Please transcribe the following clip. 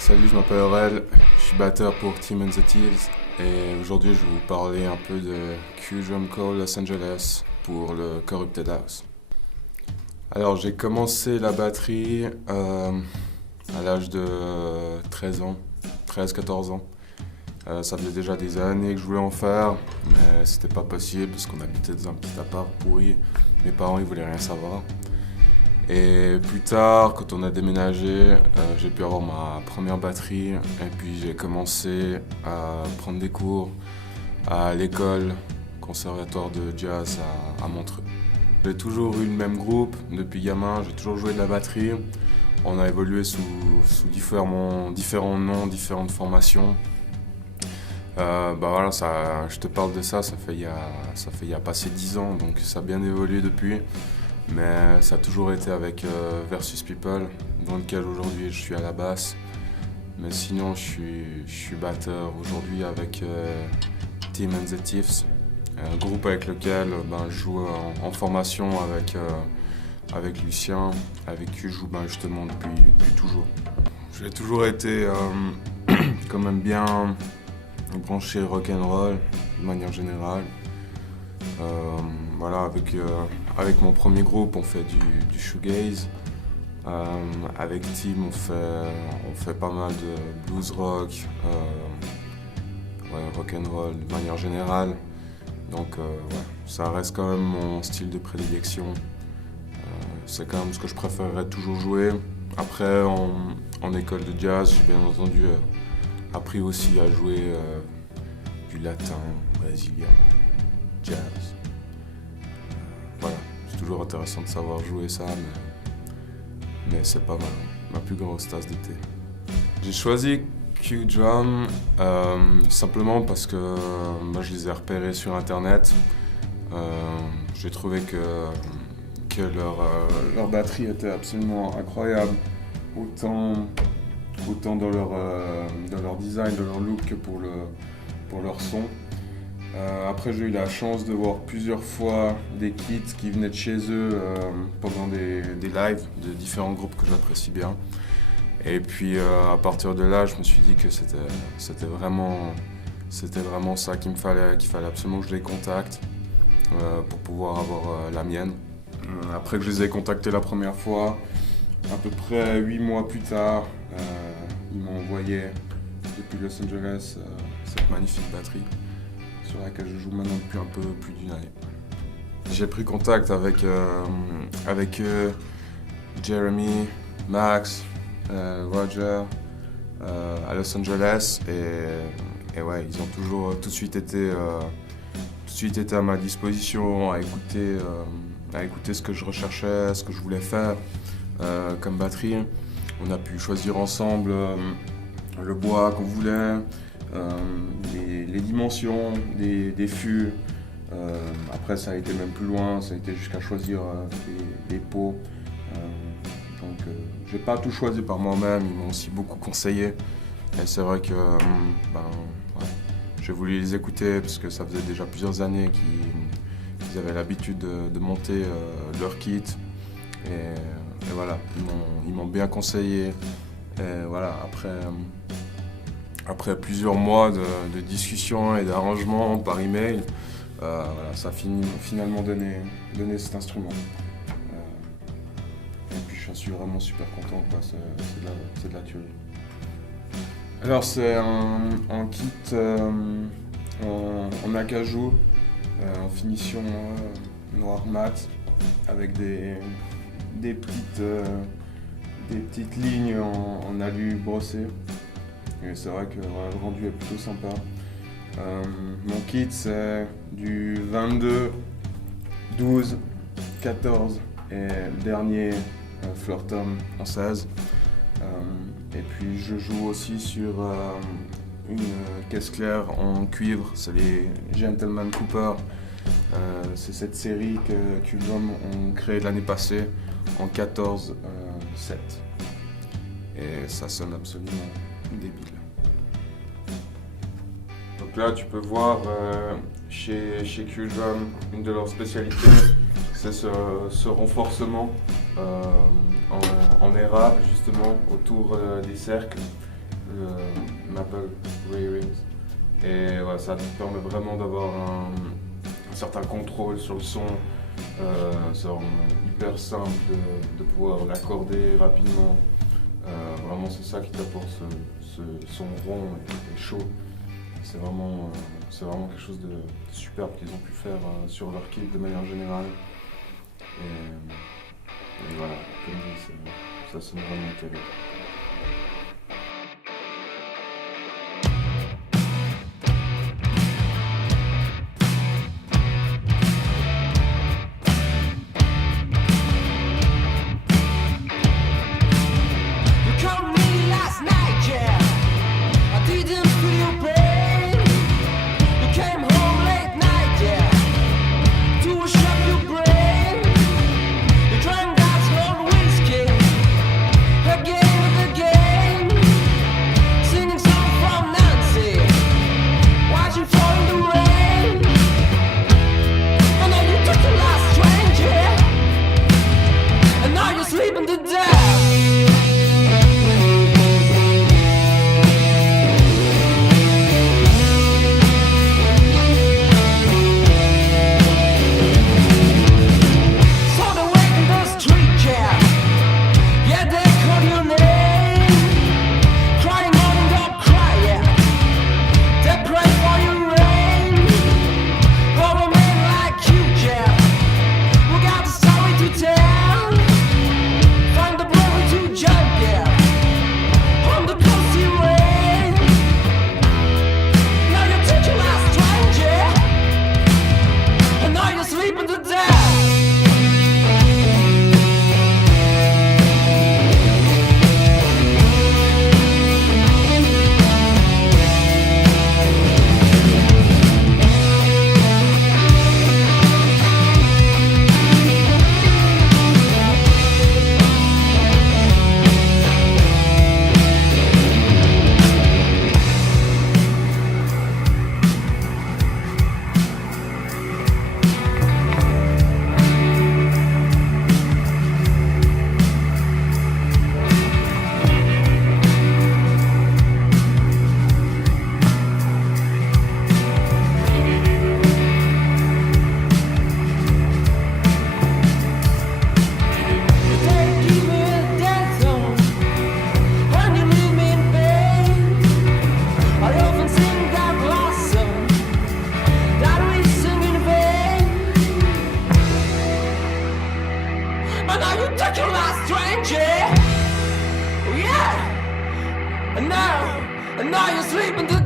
Salut, je m'appelle Aurel, je suis batteur pour Tim and the Thieves et aujourd'hui je vais vous parler un peu de Q-Drum Co Los Angeles pour le Corrupted House. Alors j'ai commencé la batterie à l'âge de 13 ans, 13-14 ans. Ça faisait déjà des années que je voulais en faire, mais c'était pas possible parce qu'on habitait dans un petit appart pourri. Mes parents ils voulaient rien savoir. Et plus tard, quand on a déménagé, j'ai pu avoir ma première batterie et puis j'ai commencé à prendre des cours à l'école conservatoire de jazz à Montreux. J'ai toujours eu le même groupe depuis gamin, j'ai toujours joué de la batterie. On a évolué sous différents noms, différentes formations. Voilà, je te parle de ça fait il y a passé 10 ans, donc ça a bien évolué depuis. Mais ça a toujours été avec Versus People, dans lequel aujourd'hui je suis à la basse. Mais sinon, je suis batteur aujourd'hui avec Tim and the Thieves, un groupe avec lequel je joue en formation avec Lucien, avec qui je joue justement depuis toujours. J'ai toujours été quand même bien branché rock'n'roll de manière générale. Voilà, avec mon premier groupe, on fait du shoegaze. Avec Tim, on fait pas mal de blues rock, rock'n'roll de manière générale. Donc, ça reste quand même mon style de prédilection. C'est quand même ce que je préférerais toujours jouer. Après, en école de jazz, j'ai bien entendu appris aussi à jouer du latin, brésilien, jazz. Voilà, c'est toujours intéressant de savoir jouer ça, mais c'est pas ma plus grosse tasse de thé. J'ai choisi Q-Drum simplement parce que je les ai repérés sur internet. J'ai trouvé que leur batterie était absolument incroyable, autant dans leur design, dans leur look que pour leur son. Après, j'ai eu la chance de voir plusieurs fois des kits qui venaient de chez eux pendant des lives de différents groupes que j'apprécie bien. Et puis à partir de là, je me suis dit que c'était vraiment ça qu'il fallait absolument que je les contacte pour pouvoir avoir la mienne. Après que je les ai contactés la première fois, à peu près 8 mois plus tard, ils m'ont envoyé depuis Los Angeles cette magnifique batterie sur laquelle je joue maintenant depuis un peu plus d'une année. J'ai pris contact avec Jeremy, Max, Roger à Los Angeles et ouais, ils ont toujours tout de suite été à ma disposition à écouter ce que je recherchais, ce que je voulais faire comme batterie. On a pu choisir ensemble le bois qu'on voulait, les dimensions des fûts. Après, ça a été même plus loin, ça a été jusqu'à choisir les pots. Donc, j'ai pas tout choisi par moi-même, ils m'ont aussi beaucoup conseillé. Et c'est vrai que j'ai voulu les écouter parce que ça faisait déjà plusieurs années qu'ils avaient l'habitude de monter leur kit. Et voilà, ils m'ont bien conseillé. Et voilà, après plusieurs mois de discussions et d'arrangements par email, ça a finalement donné cet instrument. Et puis je suis vraiment super content, quoi. C'est de la tuerie. Alors c'est un kit en acajou, en finition noir mat, avec des petites lignes en alu brossé. Et c'est vrai que le rendu est plutôt sympa. Mon kit c'est du 22, 12, 14 et le dernier floor tom en 16. Et puis je joue aussi sur une caisse claire en cuivre, c'est les Gentleman Cooper. C'est cette série que Q-Drum ont créée l'année passée en 14-7. Et ça sonne absolument débile. Donc là tu peux voir chez Q-Drum, une de leurs spécialités, c'est ce renforcement en érable justement autour des cercles. le Maple Ray Rings. Et ouais, ça te permet vraiment d'avoir un certain contrôle sur le son. C'est hyper simple de pouvoir l'accorder rapidement. Vraiment, c'est ça qui t'apporte ce son rond et chaud. C'est vraiment quelque chose de superbe qu'ils ont pu faire sur leur kit de manière générale. Et voilà, comme dit, ça sonne vraiment terrible. And now you're sleeping.